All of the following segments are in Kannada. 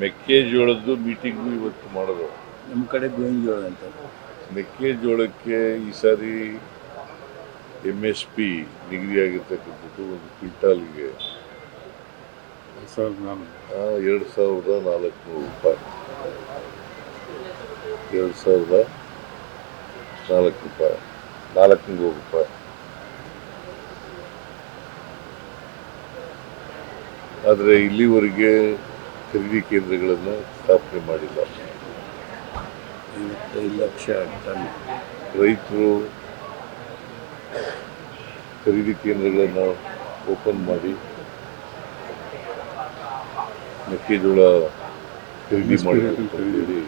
ಮೆಕ್ಕೆಜೋಳದ್ದು ಮೀಟಿಂಗು ಇವತ್ತು ಮಾಡೋದು. ನಮ್ಮ ಕಡೆ ಗೋವಿನ ಜೋಳ ಅಂತ. ಮೆಕ್ಕೆಜೋಳಕ್ಕೆ ಈ ಸಾರಿ MSP ನಿಗದಿಯಾಗಿರ್ತಕ್ಕಂಥದ್ದು ಒಂದು ಕ್ವಿಂಟಾಲ್ಗೆ 2,400 ರೂಪಾಯಿ. 2,004 ರೂಪಾಯಿ, 400 ರೂಪಾಯಿ. ಆದರೆ ಇಲ್ಲಿವರೆಗೆ ಖರೀದಿ ಕೇಂದ್ರಗಳನ್ನು ಸ್ಥಾಪನೆ ಮಾಡಿಲ್ಲ. 55 ಲಕ್ಷ ಟನ್. ರೈತರು ಖರೀದಿ ಕೇಂದ್ರಗಳನ್ನು ಓಪನ್ ಮಾಡಿ ಮೆಕ್ಕೆಜೋಳ ಖರೀದಿ ಮಾಡಬೇಕು ಅಂತೇಳಿ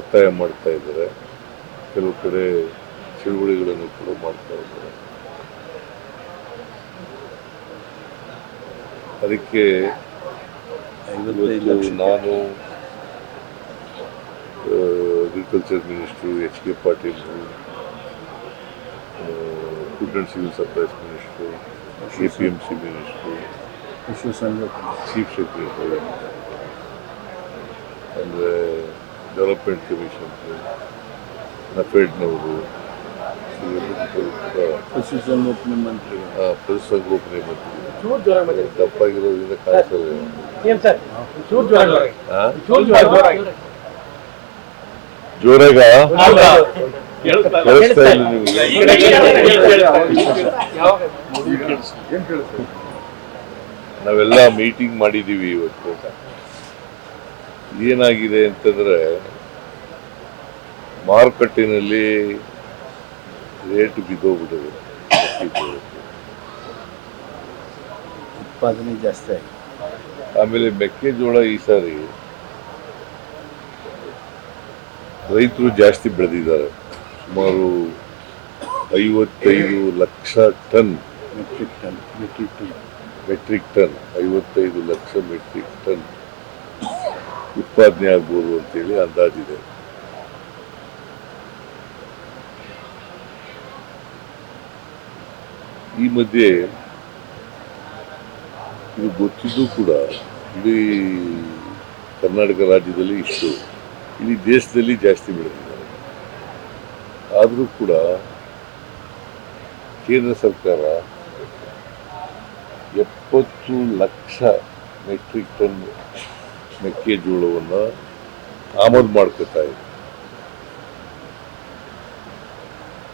ಒತ್ತಾಯ ಮಾಡ್ತಾ ಇದ್ದಾರೆ. ಕೆಲವು ಕಡೆ ಚಳುವಳಿಗಳನ್ನು ಕೂಡ ಮಾಡ್ತಾ ಇದ್ದಾರೆ. ಅದಕ್ಕೆ ನಾನು agriculture minister HK Patil, food and civil supplies minister, APMC minister, chief secretary, ಅಂದರೆ ಡೆವಲಪ್ಮೆಂಟ್ ಕಮಿಷನ್, ನಫೆಡ್ನವರು, ಪಶುಸಂಗೋಪನೆ ಮಂತ್ರಿ, ಪಶುಸಂಗೋಪನೆ ಮಂತ್ರಿ ತಪ್ಪಾಗಿರೋದ್ರಿಂದ ಕಾಣಿಸಲ್ಲ. ಜೋರಾಗ ಕೇಳಿಸ್ತಾ ಇಲ್ಲ ನಿಮಗೆ? ನಾವೆಲ್ಲ ಮೀಟಿಂಗ್ ಮಾಡಿದ್ದೀವಿ ಇವತ್ತು. ಏನಾಗಿದೆ ಅಂತಂದ್ರೆ ಮಾರುಕಟ್ಟೆನಲ್ಲಿ ರೇಟ್ ಬಿದ್ದೋಗ್ಬಿಟ್ಟಿದೆ. ಉತ್ಪಾದನೆ ಜಾಸ್ತಿ ಆಗಿದೆ. ಆಮೇಲೆ ಮೆಕ್ಕೆಜೋಳ ಈ ಸಾರಿ ರೈತರು ಜಾಸ್ತಿ ಬೆಳೆದಿದ್ದಾರೆ. ಸುಮಾರು 55 lakh ton metric ton 55 lakh metric ton ಉತ್ಪಾದನೆ ಆಗ್ಬೋದು ಅಂತೇಳಿ ಅಂದಾಜಿದೆ. ಈ ಮಧ್ಯೆ ಇದು ಗೊತ್ತಿದ್ದು ಕೂಡ ಇಡೀ ಕರ್ನಾಟಕ ರಾಜ್ಯದಲ್ಲಿ ಇಷ್ಟು, ಇಡೀ ದೇಶದಲ್ಲಿ ಜಾಸ್ತಿ ಬೆಳೆದಿದ್ದಾರೆ. ಆದರೂ ಕೂಡ ಕೇಂದ್ರ ಸರ್ಕಾರ 70 ಲಕ್ಷ ಮೆಟ್ರಿಕ್ ಟನ್ ಮೆಕ್ಕೆಜೋಳವನ್ನು ಆಮದು ಮಾಡ್ಕೊತಾ ಇದೆ.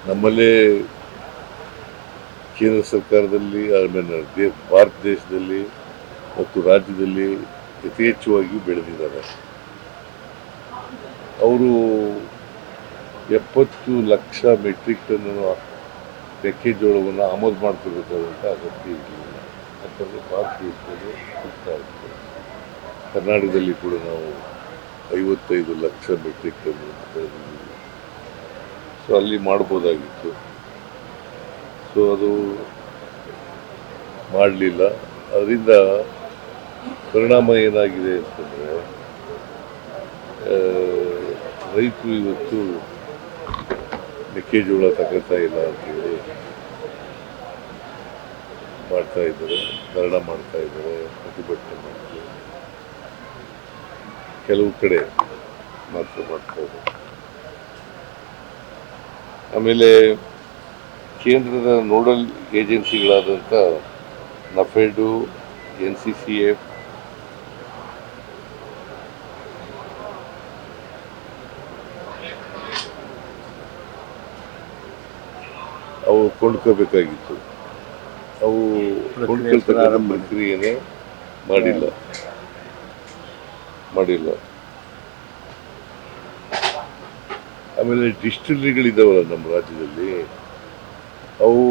ನಮ್ಮಲ್ಲೇ ಕೇಂದ್ರ ಸರ್ಕಾರದಲ್ಲಿ, ಆಮೇಲೆ ಭಾರತ ದೇಶದಲ್ಲಿ ಮತ್ತು ರಾಜ್ಯದಲ್ಲಿ ಯಥೇಚ್ಛವಾಗಿ ಬೆಳೆದಿದ್ದಾರೆ. ಅವರು 70 ಲಕ್ಷ ಮೆಟ್ರಿಕ್ ಟನ್ ಮೆಕ್ಕೆಜೋಳವನ್ನು ಆಮದು ಮಾಡ್ಕೋಬೇಕಾದಂಥ ಅಗತ್ಯ ಇರಲಿಲ್ಲ. ಯಾಕಂದರೆ ಭಾರತ ದೇಶದಲ್ಲಿ ಸಿಗ್ತಾ ಇತ್ತು. ಕರ್ನಾಟಕದಲ್ಲಿ ಕೂಡ ನಾವು 55 ಲಕ್ಷ ಮೆಟ್ರಿಕ್ ಟನ್ ಬೆಳೆದಿದ್ದೀವಿ. ಸೊ ಅಲ್ಲಿ ಮಾಡ್ಬೋದಾಗಿತ್ತು. ಸೊ ಅದು ಮಾಡಲಿಲ್ಲ. ಅದರಿಂದ ಪರಿಣಾಮ ಏನಾಗಿದೆ ಅಂತಂದರೆ ರೈತರು ಇವತ್ತು ಮೆಕ್ಕೆಜೋಳ ತಗೋತಾ ಇಲ್ಲ ಅಂತೇಳಿ ಮಾಡ್ತಾ ಇದ್ದಾರೆ, ಧರಣ ಮಾಡ್ತಾ ಇದ್ದಾರೆ, ಪ್ರತಿಭಟನೆ ಮಾಡ್ತಾರೆ. ಕೆಲವು ಕಡೆ ಮಾತ್ರ ಮಾಡ್ತಾ ಇದ್ದಾರೆ. ಆಮೇಲೆ ಕೇಂದ್ರದ ನೋಡಲ್ ಏಜೆನ್ಸಿಗಳಾದಂಥ ನಫೆಡು, NCCF, ಅವು ಕೊಂಡ್ಕೋಬೇಕಾಗಿತ್ತು. ಅವು ಕೊಂಡ್ಕೊಳ್ತಕ್ಕಂಥ ಪ್ರಕ್ರಿಯೆನೇ ಮಾಡಿಲ್ಲ. ಆಮೇಲೆ ಡಿಸ್ಟಿಲರಿಗಳಿದ್ದಾವಲ್ಲ ನಮ್ಮ ರಾಜ್ಯದಲ್ಲಿ, ಅವು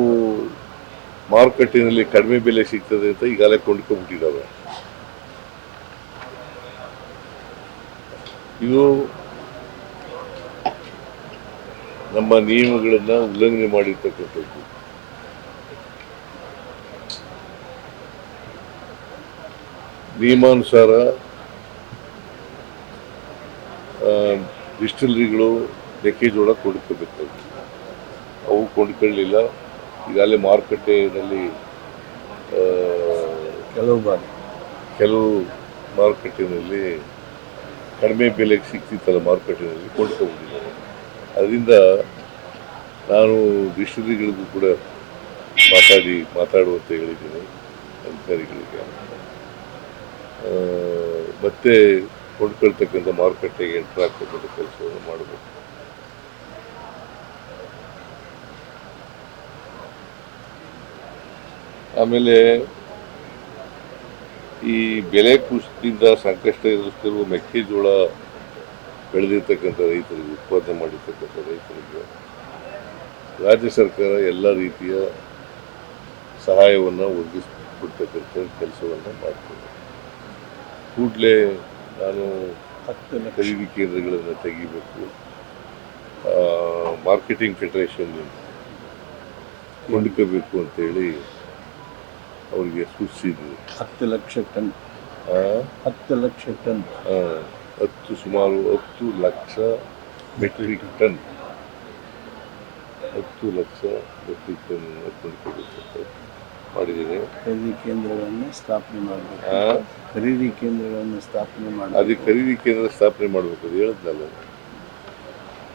ಮಾರುಕಟ್ಟೆಯಲ್ಲಿ ಕಡಿಮೆ ಬೆಲೆ ಸಿಗ್ತದೆ ಅಂತ ಈಗಾಗಲೇ ಕೊಂಡ್ಕೊಂಡ್ಬಿಟ್ಟಿದ್ದಾವೆ. ಇದು ನಮ್ಮ ನಿಯಮಗಳನ್ನು ಉಲ್ಲಂಘನೆ ಮಾಡಿರ್ತಕ್ಕಂಥದ್ದು. ನಿಯಮಾನುಸಾರ ಡಿಸ್ಟಿಲರಿಗಳು ಮೆಕ್ಕೆಜೋಳ ಕೊಂಡ್ಕೋಬೇಕಾಗಿತ್ತು. ಅವು ಕೊಂಡ್ಕೊಳ್ಳಲಿಲ್ಲ. ಈಗಾಗಲೇ ಮಾರುಕಟ್ಟೆಯಲ್ಲಿ ಕೆಲವು ಬಾರಿ ಕೆಲವು ಮಾರುಕಟ್ಟೆಯಲ್ಲಿ ಕಡಿಮೆ ಬೆಲೆಗೆ ಸಿಗ್ತಿತ್ತಲ್ಲ ಮಾರುಕಟ್ಟೆಯಲ್ಲಿ ಕೊಂಡ್ಕೊಂಡ್ಬಿಟ್ಟಿದ್ದಾರೆ. ಅದರಿಂದ ನಾನು ಡಿಸ್ಟ್ರಿಬ್ಯೂಟರ್ಗಳಿಗೂ ಕೂಡ ಮಾತಾಡುವಂತ ಹೇಳಿದ್ದೀನಿ ಅಧಿಕಾರಿಗಳಿಗೆ. ಮತ್ತೆ ಕೊಂಡ್ಕೊಳ್ತಕ್ಕಂಥ ಮಾರುಕಟ್ಟೆಗೆ ಎಂಟರ್ ಆಗ್ತಕ್ಕಂಥ ಕೆಲಸವನ್ನು ಮಾಡಬೇಕು. ಆಮೇಲೆ ಈ ಬೆಲೆ ಕುಸಿತದಿಂದ ಸಂಕಷ್ಟ ಎದುರಿಸ್ತಿರುವ ಮೆಕ್ಕೆಜೋಳ ಬೆಳೆದಿರ್ತಕ್ಕಂಥ ರೈತರಿಗೆ, ಉತ್ಪಾದನೆ ಮಾಡಿರ್ತಕ್ಕಂಥ ರೈತರಿಗೆ ರಾಜ್ಯ ಸರ್ಕಾರ ಎಲ್ಲ ರೀತಿಯ ಸಹಾಯವನ್ನು ಒದಗಿಸ್ಕೊಡ್ತಕ್ಕಂಥ ಕೆಲಸವನ್ನು ಮಾಡ್ತದೆ. ಕೂಡಲೇ ನಾನು 10 ಲಕ್ಷ ಖರೀದಿ ಕೇಂದ್ರಗಳನ್ನು ತೆಗಿಬೇಕು, ಮಾರ್ಕೆಟಿಂಗ್ ಫೆಡರೇಷನ್ ಕೊಂಡ್ಕೋಬೇಕು ಅಂತೇಳಿ ಅವರಿಗೆ ಸೂಚಿಸಿದ್ವಿ. 10 ಲಕ್ಷ ಟನ್ 10 ಲಕ್ಷ ಟನ್ ಸುಮಾರು 10 lakh metric ton 10 lakh metric ton ಕೊಂಡ್ಕೋಬೇಕು ಅಂತ ಮಾಡಿದ್ದೀನಿ. ಖರೀದಿ ಕೇಂದ್ರಗಳನ್ನು ಸ್ಥಾಪನೆ ಮಾಡಬೇಕು. ಖರೀದಿ ಕೇಂದ್ರಗಳನ್ನು ಸ್ಥಾಪನೆ ಮಾಡಿ ಅದೇ ಖರೀದಿ ಕೇಂದ್ರ ಸ್ಥಾಪನೆ ಮಾಡಬೇಕು ಅದು ಹೇಳಿದ್ನಲ್ಲ,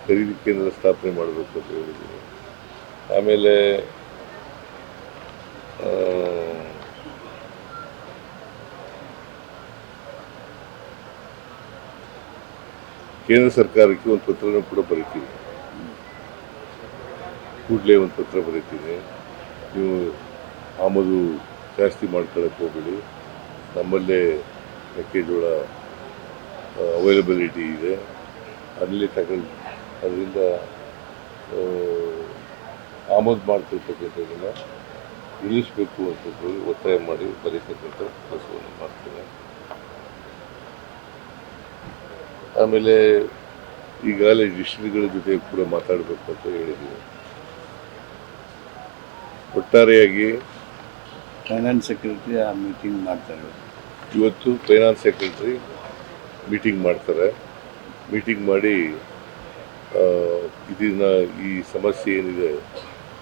ಖರೀದಿ ಕೇಂದ್ರ ಸ್ಥಾಪನೆ ಮಾಡಬೇಕು ಅಂತ ಹೇಳಿದ್ದೀನಿ. ಆಮೇಲೆ ಕೇಂದ್ರ ಸರ್ಕಾರಕ್ಕೆ ಒಂದು ಪತ್ರನ ಕೂಡ ಬರೀತೀನಿ. ಕೂಡಲೇ ಒಂದು ಪತ್ರ ಬರೀತೀನಿ, ನೀವು ಆಮದು ಜಾಸ್ತಿ ಮಾಡ್ಕೊಳ್ಳೋಕೆ ಹೋಗಬೇಡಿ, ನಮ್ಮಲ್ಲೇ ಮೆಕ್ಕೆಜೋಳ ಅವೈಲಬಿಲಿಟಿ ಇದೆ, ಅಲ್ಲೇ ತಗೊಳ್ಳಿ, ಅದರಿಂದ ಆಮದು ಮಾಡ್ತಿರ್ತಕ್ಕಂಥದ್ದನ್ನು ನಿಲ್ಲಿಸಬೇಕು ಅಂತ ಒತ್ತಾಯ ಮಾಡಿ ಬರೀತಕ್ಕಂಥ ಕೆಲಸವನ್ನು ಮಾಡ್ತೇನೆ. ಆಮೇಲೆ ಈಗಾಗಲೇ ಡಿಸ್ಟ್ರಿಕ್ಟ್ಗಳ ಜೊತೆ ಕೂಡ ಮಾತಾಡಬೇಕು ಅಂತ ಹೇಳಿದ್ದೀವಿ. ಒಟ್ಟಾರೆಯಾಗಿ ಫೈನಾನ್ಸ್ ಸೆಕ್ರೆಟರಿ ಆ ಮೀಟಿಂಗ್ ಮಾಡ್ತಾರೆ. ಇವತ್ತು ಫೈನಾನ್ಸ್ ಸೆಕ್ರೆಟರಿ ಮೀಟಿಂಗ್ ಮಾಡ್ತಾರೆ. ಮೀಟಿಂಗ್ ಮಾಡಿ ಇದನ್ನ ಈ ಸಮಸ್ಯೆ ಏನಿದೆ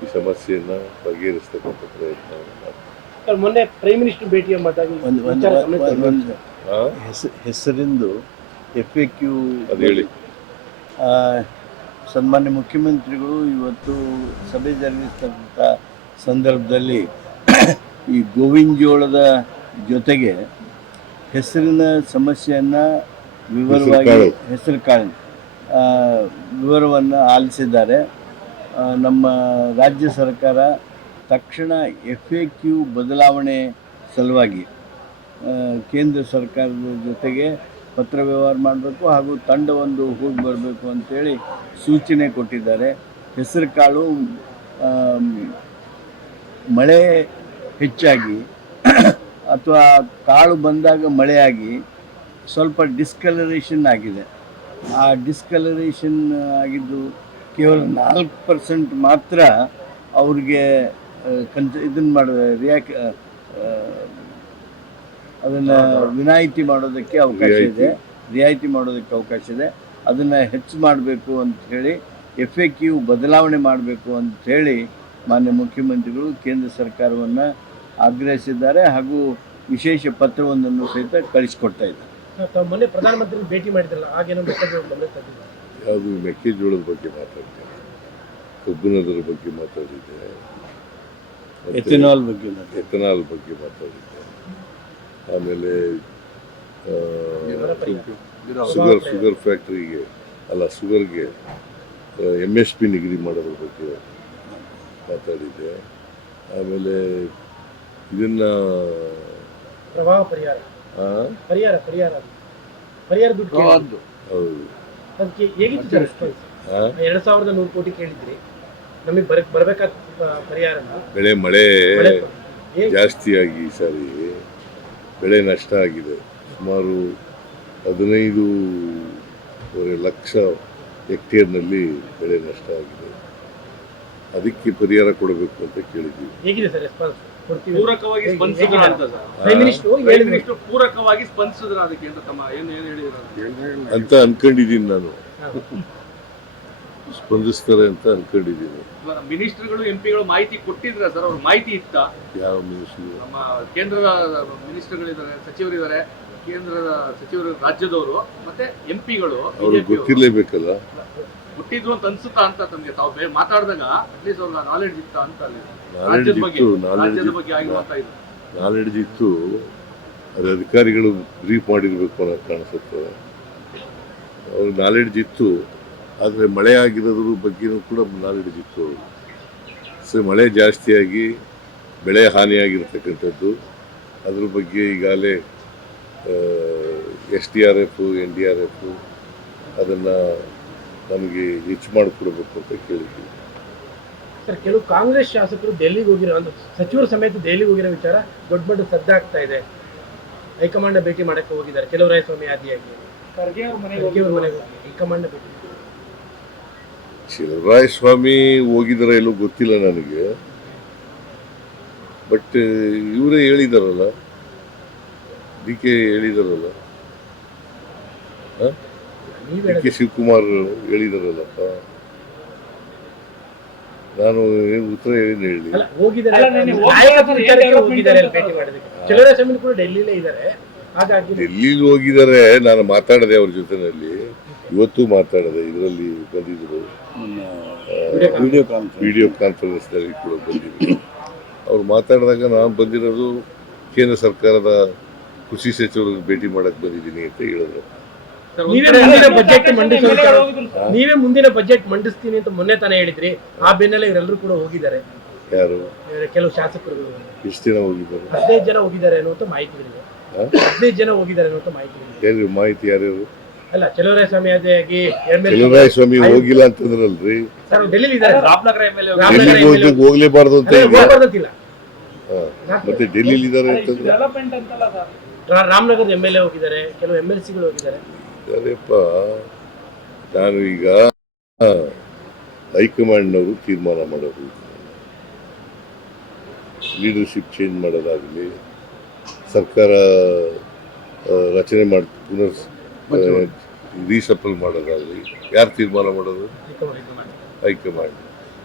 ಈ ಸಮಸ್ಯೆಯನ್ನು ಬಗೆಹರಿಸ್ತಕ್ಕಂಥ ಪ್ರಯತ್ನವನ್ನು ಮಾಡ್ತಾರೆ. ಮೊನ್ನೆ ಪ್ರೈಮ್ ಮಿನಿಸ್ಟರ್ ಭೇಟಿಯ ಹೆಸರಿಂದು FAQ ಅದು ಹೇಳಿ. ಸನ್ಮಾನ್ಯ ಮುಖ್ಯಮಂತ್ರಿಗಳು ಇವತ್ತು ಸಭೆ ಜರುಗಿಸ್ತಕ್ಕಂಥ ಸಂದರ್ಭದಲ್ಲಿ ಈ ಗೋವಿನ ಜೋಳದ ಜೊತೆಗೆ ಹೆಸರಿನ ಸಮಸ್ಯೆಯನ್ನು ವಿವರವಾಗಿ ಹೆಸರು ಕಾಳಿನ ವಿವರವನ್ನು ಆಲಿಸಿದ್ದಾರೆ. ನಮ್ಮ ರಾಜ್ಯ ಸರ್ಕಾರ ತಕ್ಷಣ FAQ ಬದಲಾವಣೆ ಸಲುವಾಗಿ ಕೇಂದ್ರ ಸರ್ಕಾರದ ಜೊತೆಗೆ ಪತ್ರ ವ್ಯವಹಾರ ಮಾಡಬೇಕು ಹಾಗೂ ತಂಡವೊಂದು ಹೋಗಿ ಬರಬೇಕು ಅಂತೇಳಿ ಸೂಚನೆ ಕೊಟ್ಟಿದ್ದಾರೆ. ಹೆಸರು ಕಾಳು ಮಳೆ ಹೆಚ್ಚಾಗಿ ಅಥವಾ ಕಾಳು ಬಂದಾಗ ಮಳೆಯಾಗಿ ಸ್ವಲ್ಪ ಡಿಸ್ಕಲರೇಷನ್ ಆಗಿದೆ. ಆ ಡಿಸ್ಕಲರೇಷನ್ ಆಗಿದ್ದು ಕೇವಲ 4% ಮಾತ್ರ ಅವ್ರಿಗೆ ಇದನ್ನು ಅದನ್ನು ವಿನಾಯಿತಿ ಮಾಡೋದಕ್ಕೆ ಅವಕಾಶ ಇದೆ, ರಿಯಾಯಿತಿ ಮಾಡೋದಕ್ಕೆ ಅವಕಾಶ ಇದೆ. ಅದನ್ನು ಹೆಚ್ಚು ಮಾಡಬೇಕು ಅಂಥೇಳಿ FAQ ಬದಲಾವಣೆ ಮಾಡಬೇಕು ಅಂಥೇಳಿ ಮಾನ್ಯ ಮುಖ್ಯಮಂತ್ರಿಗಳು ಕೇಂದ್ರ ಸರ್ಕಾರವನ್ನು ಆಗ್ರಹಿಸಿದ್ದಾರೆ ಹಾಗೂ ವಿಶೇಷ ಪತ್ರವೊಂದನ್ನು ಸಹಿತ ಕಳಿಸಿಕೊಡ್ತಾ ಇದ್ದಾರೆ. ಮೊನ್ನೆ ಪ್ರಧಾನಮಂತ್ರಿ ಭೇಟಿ ಮಾಡಿದ್ರಲ್ಲ, ಆಗೇನೋ ಯಾವುದು ಮೆಕ್ಕೆಜೋಳದ ಬಗ್ಗೆ ಮಾತಾಡ್ತೇನೆ, ಕಬ್ಬಿನದರ ಬಗ್ಗೆ ಮಾತಾಡಿದ್ದೆ, ಎಥೆನಾಲ್ ಬಗ್ಗೆ ಮಾತಾಡಿದ್ದೆ. ಆಮೇಲೆ ಶುಗರ್ ಫ್ಯಾಕ್ಟ್ರಿಗೆ ಶುಗರ್ಗೆ MSP ನಿಗದಿ ಮಾಡೋದ್ರ ಬಗ್ಗೆ ಮಾತಾಡಿದ್ದೆ. ಆಮೇಲೆ ಇದನ್ನ ಪ್ರವಾಹ ಪರಿಹಾರ ದುಡ್ಡು ಹೌದು ಅದಕ್ಕೆ ಹೇಗಿತ್ತು 2100 ಕೋಟಿ ಕೇಳಿದ್ರಿ, ನಮಗೆ ಬರಬೇಕಾದ ಪರಿಹಾರ ಮಳೆ ಜಾಸ್ತಿಯಾಗಿ ಈ ಸಾರಿ ಬೆಳೆ ನಷ್ಟ ಆಗಿದೆ. ಸುಮಾರು 15.5 ಲಕ್ಷ ಹೆಕ್ಟೇರ್ನಲ್ಲಿ ಬೆಳೆ ನಷ್ಟ ಆಗಿದೆ. ಅದಕ್ಕೆ ಪರಿಹಾರ ಕೊಡಬೇಕು ಅಂತ ಕೇಳಿದ್ದೀವಿ. ಹೇಗಿದೆ ಸರ್ ರೆಸ್ಪಾನ್ಸ್? ಪೂರಕವಾಗಿ ಸ್ಪಂದಿಸಿದ್ರ ಅದಕ್ಕೆ ಅಂತ ಅನ್ಕೊಂಡಿದ್ದೀನಿ ನಾನು. ಸ್ಪಂದಿಸ್ತಾರೆ ಅಂತ ಅನ್ಕೊಂಡಿದ್ದೀನಿ. ಮಿನಿಸ್ಟರ್ಗಳು ಎಂಪಿಗಳು ಮಾಹಿತಿ ಕೊಟ್ಟಿದ್ರ ಸರ್? ಅವ್ರ ಮಾಹಿತಿ ಇತ್ತ? ಯಾವ ಮಿನಿಸ್ಟ್ರು? ನಮ್ಮ ಕೇಂದ್ರದ ಮಿನಿಸ್ಟರ್ಗಳಿದ್ದಾರೆ, ಸಚಿವರಿದ್ದಾರೆ, ಕೇಂದ್ರದ ಸಚಿವರು, ರಾಜ್ಯದವರು ಮತ್ತೆ ಎಂಪಿಗಳು ಅವ್ರಿಗೆ ಗೊತ್ತಿರಲೇಬೇಕಲ್ಲ. ಕೊಟ್ಟಿದ್ರು ಅಂತ ಅನ್ಸುತ್ತಾ ಅಂತ ತಮ್ಗೆ ತಾವು ಮಾತಾಡಿದಾಗ ಅಟ್ಲೀಸ್ಟ್ ಅವ್ರಿಗೆ ನಾಲೆಡ್ಜ್ ಇತ್ತ ಅಂತ ಅಲ್ಲಿ ನಾಲೆಡ್ಜ್ ರಾಜ್ಯದ ಬಗ್ಗೆ ಆಗಿರುವಂತ ಇದು ನಾಲೆಡ್ಜ್ ಇತ್ತು. ಅದು ಅಧಿಕಾರಿಗಳು ಬ್ರೀಫ್ ಮಾಡಿರ್ಬೇಕು ಅನ್ನೋದು ಕಾಣಿಸುತ್ತೆ. ಅವ್ರಿಗೆ ನಾಲೆಡ್ಜ್ ಇತ್ತು, ಆದರೆ ಮಳೆ ಆಗಿರೋದ್ರ ಬಗ್ಗೆನೂ ಕೂಡ ನಾಲೆಡ್ಜ್ ಇತ್ತು. ಸೊ ಮಳೆ ಜಾಸ್ತಿಯಾಗಿ ಬೆಳೆ ಹಾನಿಯಾಗಿರ್ತಕ್ಕಂಥದ್ದು, ಅದ್ರ ಬಗ್ಗೆ ಈಗಾಗಲೇ SDRF, NDRF ಅದನ್ನು ನಮಗೆ ಹೆಚ್ಚು ಮಾಡಿಕೊಡ್ಬೇಕು ಅಂತ ಕೇಳಿದ್ದೀವಿ. ಸರ್, ಕೆಲವು ಕಾಂಗ್ರೆಸ್ ಶಾಸಕರು ಡೆಲ್ಲಿಗೆ ಹೋಗಿರೋ ಒಂದು ಸಚಿವರ ಸಮೇತ ದೆಹಲಿಗೆ ಹೋಗಿರೋ ವಿಚಾರ ದೊಡ್ಡ ಮಟ್ಟ ಸದ್ದಾಗ್ತಾ ಇದೆ. ಹೈಕಮಾಂಡ್ ಭೇಟಿ ಮಾಡಕ್ಕೆ ಹೋಗಿದ್ದಾರೆ ಚಲುವರಾಯಸ್ವಾಮಿ ಆದಿಯಾಗಿ. ಖರ್ಗೆ ಅವ್ರ ಮನೆಗೆ ಹೋಗಿ ಹೈಕಮಾಂಡ್ ಭೇಟಿ. ಚಲುವರಾಯಸ್ವಾಮಿ ಹೋಗಿದಾರ ಎಲ್ಲೋ ಗೊತ್ತಿಲ್ಲ ನನಗೆ, ಬಟ್ ಇವರೇ ಹೇಳಿದಾರಲ್ಲ, DK ಹೇಳಿದಾರಲ್ಲ, DK ಶಿವಕುಮಾರ್ ಹೇಳಿದಾರಲ್ಲಪ್ಪ. ನಾನು ಏನು ಉತ್ತರ ಹೇಳಿ ಅಲ್ಲ, ಹೋಗಿದ್ದಾರೆ ನಾಯಕತ್ವ ವಿಚಾರಕ್ಕೆ ಹೋಗಿದ್ದಾರೆ ಅಲ್ಲಿ ಭೇಟಿ ಮಾಡೋದಕ್ಕೆ. ಚಲುವರಾಯಸ್ವಾಮಿ ಕೂಡ ಡೆಲ್ಲಿಲೇ ಇದ್ದಾರೆ. ಹಾಗಾಗಿ ಡೆಲ್ಲಿಗೆ ಹೋಗಿದ್ದಾರೆ. ನಾನು ಮಾತಾಡಿದೆ ಅವ್ರ ಜೊತೆನಲ್ಲಿ, ಇವತ್ತು ಮಾತಾಡಿದೆ. ಇದರಲ್ಲಿ ಬಂದಿದ್ರು, ವಿಡಿಯೋ ಕಾನ್ಫರೆನ್ಸ್ನಲ್ಲಿ ಕೂಡ ಬಂದಿದ್ರು. ಅವ್ರು ಮಾತಾಡಿದಾಗ ನಾನು ಬಂದಿರೋದು ಕೇಂದ್ರ ಸರ್ಕಾರದ ಕೃಷಿ ಸಚಿವರಿಗೆ ಭೇಟಿ ಮಾಡಕ್ಕೆ ಬಂದಿದ್ದೀನಿ ಅಂತ ಹೇಳಿದ್ರು. ನೀವೇ ಮುಂದಿನ ಬಜೆಟ್ ಮಂಡಿಸ್ತೀನಿ ಅಂತ ಮೊನ್ನೆ ತಾನೇ ಹೇಳಿದ್ರಿ. ಆ ಬೆನ್ನಲ್ಲೇ ಇವರೆಲ್ಲರೂ ಕೂಡ ಹೋಗಿದ್ದಾರೆ. ಯಾರು? ಕೆಲವು ಶಾಸಕರುಗಳು. ಎಷ್ಟು ಜನ ಹೋಗಿದ್ದಾರೆ? 15 ಜನ ಹೋಗಿದ್ದಾರೆ ಅನ್ನುವಂಥ ಮಾಹಿತಿಗಳಿದೆ. 15 ಜನ ಹೋಗಿದ್ದಾರೆ ಅನ್ನುವಂಥ ಮಾಹಿತಿಗಳಿದೆ. ಮಾಹಿತಿ ಯಾರ್ಯಾರು? ಅಲ್ಲ, ಚಲುವರಾಯಸ್ವಾಮಿ ಆದಿಯಾಗಿ ಚಲುವರಾಯಸ್ವಾಮಿ ಹೋಗಿಲ್ಲ ಅಂತಂದ್ರಲ್ರಿ. ಸರ್, ಡೆಲ್ಲಿ ಇದ್ದಾರೆ. ಹೋಗ್ಲೇಬಾರ್ದು ಅಂತ ಹೋಗ್ಬಾರ್ದಂತಿಲ್ಲ. ಮತ್ತೆ ಡೆಲ್ಲಿ ಇದ್ದಾರೆ ಅಂತಂದ್ರೆ ರಾಮನಗರದ MLA ಹೋಗಿದ್ದಾರೆ, ಕೆಲವು MLCಗಳು ಹೋಗಿದ್ದಾರೆ. ಅದೇಪ್ಪ, ನಾನು ಈಗ ಹೈಕಮಾಂಡ್ನವರು ತೀರ್ಮಾನ ಮಾಡೋದು, ಲೀಡರ್ಶಿಪ್ ಚೇಂಜ್ ಮಾಡೋದಾಗಲಿ, ಸರ್ಕಾರ ರಚನೆ ಮಾಡಿ ಪುನರ್ ರೀಸಫಲ್ ಮಾಡೋದಾಗಲಿ ಯಾರು ತೀರ್ಮಾನ ಮಾಡೋದು?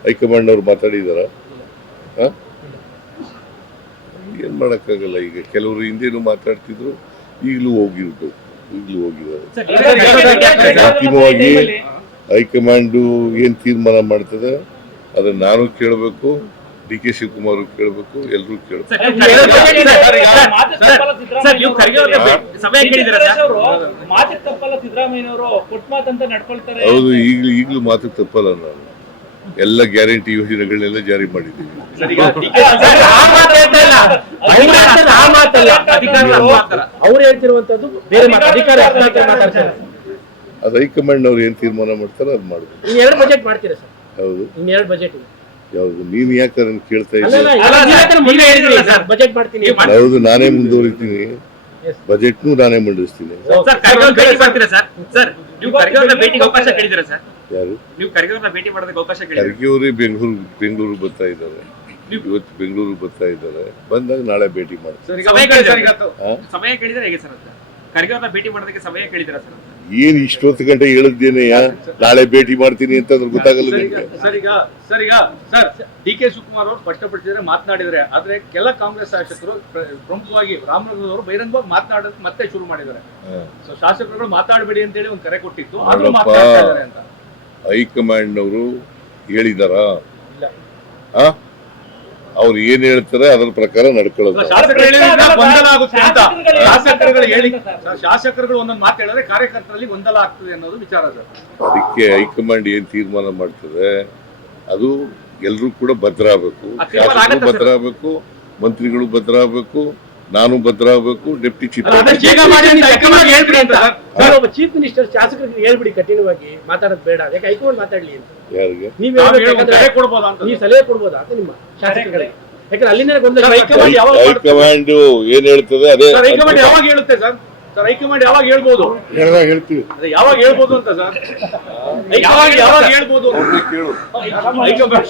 ಹೈಕಮಾಂಡ್ನವ್ರು ಮಾತಾಡಿದಾರ? ಏನು ಮಾಡೋಕ್ಕಾಗಲ್ಲ. ಈಗ ಕೆಲವರು ಹಿಂದೇನು ಮಾತಾಡ್ತಿದ್ರು, ಈಗಲೂ ಹೋಗಿದ್ದಾರೆ. ಅಂತಿಮವಾಗಿ ಹೈಕಮಾಂಡು ಏನು ತೀರ್ಮಾನ ಮಾಡ್ತದೆ ಅದನ್ನು ನಾನು ಕೇಳಬೇಕು, DK ಶಿವಕುಮಾರ್ ಕೇಳಬೇಕು, ಎಲ್ಲರೂ ಕೇಳಬೇಕು. ಹೌದು, ಈಗಲೂ ಮಾತು ತಪ್ಪಲ್ಲ. ನಾನು ಎಲ್ಲ ಗ್ಯಾರಂಟಿ ಯೋಜನೆಗಳನ್ನೆಲ್ಲ ಜಾರಿ ಮಾಡಿದ್ದೀವಿ. ಅವ್ರು ಹೇಳ್ತಿರುವಂತದ್ದು ಬೇರೆ ಅಧಿಕಾರ ಅದು ಹೈಕಮಾಂಡ್ ಅವ್ರು ಏನ್ ತೀರ್ಮಾನ ಮಾಡ್ತಾರೆ ಅದು ಮಾಡ್ಬೇಕು. 2 ಬಜೆಟ್ ಮಾಡ್ತೀರಾ ಸರ್? ಹೌದು, 2 ಬಜೆಟ್. ಯಾವುದು? ನೀನ್ ಯಾಕೆ ಅದನ್ನ ಕೇಳ್ತಾ ಇದ್ದೀನಿ? ಬಜೆಟ್ ಮಾಡ್ತೀನಿ. ಹೌದು, ನಾನೇ ಮುಂದುವರಿತೀನಿ. ಬಜೆಟ್ನು ನಾನೇ ಮಂಡಿಸ್ತೀನಿ. ಯಾರು? ಖರ್ಗೆ ಅವರೇ ಬೆಂಗಳೂರು ಬರ್ತಾ ಇದ್ದಾರೆ. ಇವತ್ತು ಬೆಂಗಳೂರು ಬರ್ತಾ ಇದ್ದಾರೆ. ಬಂದಾಗ ನಾಳೆ ಭೇಟಿ ಮಾಡ್ತಾರೆ. ಏನ್ ಇಷ್ಟೊತ್ತು ಗಂಟೆ ಹೇಳಿದ್ದೇನೆ, ನಾಳೆ ಭೇಟಿ ಮಾಡ್ತೀನಿ ಅಂತ ಗೊತ್ತಾಗಲ್ಲ ನಿಮ್ಗೆ. ಸರ್, DK ಶಿವಕುಮಾರ್ ಅವರು ಸ್ಪಷ್ಟಪಡಿಸಿದ್ರೆ ಮಾತನಾಡಿದರೆ, ಆದ್ರೆ ಕೆಲ ಕಾಂಗ್ರೆಸ್ ಶಾಸಕರು ಪ್ರಮುಖವಾಗಿ ರಾಮನಗರದವರು ಬಹಿರಂಗವಾಗಿ ಮಾತನಾಡೋದು ಮತ್ತೆ ಶುರು ಮಾಡಿದ್ದಾರೆ. ಸೊ ಶಾಸಕರುಗಳು ಮಾತಾಡಬೇಡಿ ಅಂತ ಹೇಳಿ ಒಂದು ಕರೆ ಕೊಟ್ಟಿತ್ತು, ಆದ್ರೂ ಮಾತಾಡ್ತಾ ಇದ್ದಾರೆ ಅಂತ ಹೈಕಮಾಂಡ್ನವರು ಹೇಳಿದಾರ? ಅವ್ರು ಏನ್ ಹೇಳ್ತಾರೆ ಅದರ ಪ್ರಕಾರ ನಡ್ಕೊಳ್ಳೋದು. ಶಾಸಕರುಗಳು ಒಂದೊಂದು ಮಾತು ಹೇಳಿದ್ರೆ ಕಾರ್ಯಕರ್ತರಲ್ಲಿ ಗೊಂದಲ ಆಗ್ತದೆ ಅನ್ನೋದು ವಿಚಾರ ಸರ್. ಅದಕ್ಕೆ ಹೈಕಮಾಂಡ್ ಏನ್ ತೀರ್ಮಾನ ಮಾಡ್ತದೆ ಅದು ಎಲ್ರೂ ಕೂಡ ಭದ್ರಾಗಬೇಕು. ಶಾಸಕರು ಭದ್ರಾಗಬೇಕು, ಮಂತ್ರಿಗಳು ಭದ್ರಾಗಬೇಕು, ನಾನು ಭದ್ರಾಗಬೇಕು, ಡೆಪ್ಟಿ ಚೀಫ್ ಚೀಫ್ ಮಿನಿಸ್ಟರ್ ಶಾಸಕರಿಗೆ ಹೇಳ್ಬಿಡಿ ಕಠಿಣವಾಗಿ ಮಾತಾಡೋದು ಬೇಡ, ಯಾಕೆ ಹೈಕಮಾಂಡ್ ಮಾತಾಡ್ಲಿ ಅಂತ. ಯಾರಿಗೆ ನೀವು ಸಲಹೆ ಕೊಡ್ಬೋದಾ ಅಂತ ನಿಮ್ಮ ಶಾಸಕರಿಗೆ? ಯಾಕಂದ್ರೆ ಅಲ್ಲಿಂದ ಹೈಕಮಾಂಡ್ ಏನ್ ಹೇಳ್ತದೆ ಅದೇ. ಹೈಕಮಾಂಡ್ ಯಾವಾಗ ಹೇಳುತ್ತೆ ಸರ್? ಹೈಕಮಾಂಡ್ ಯಾವಾಗ ಹೇಳ್ಬೋದು? ಹೇಳ್ತೀವಿ. ಯಾವಾಗ ಹೇಳ್ಬೋದು ಅಂತ ಸರ್? ಯಾವಾಗ ಹೇಳ್ಬೋದು? ಕೇಳು. ಹೈಕಮಾಂಡ್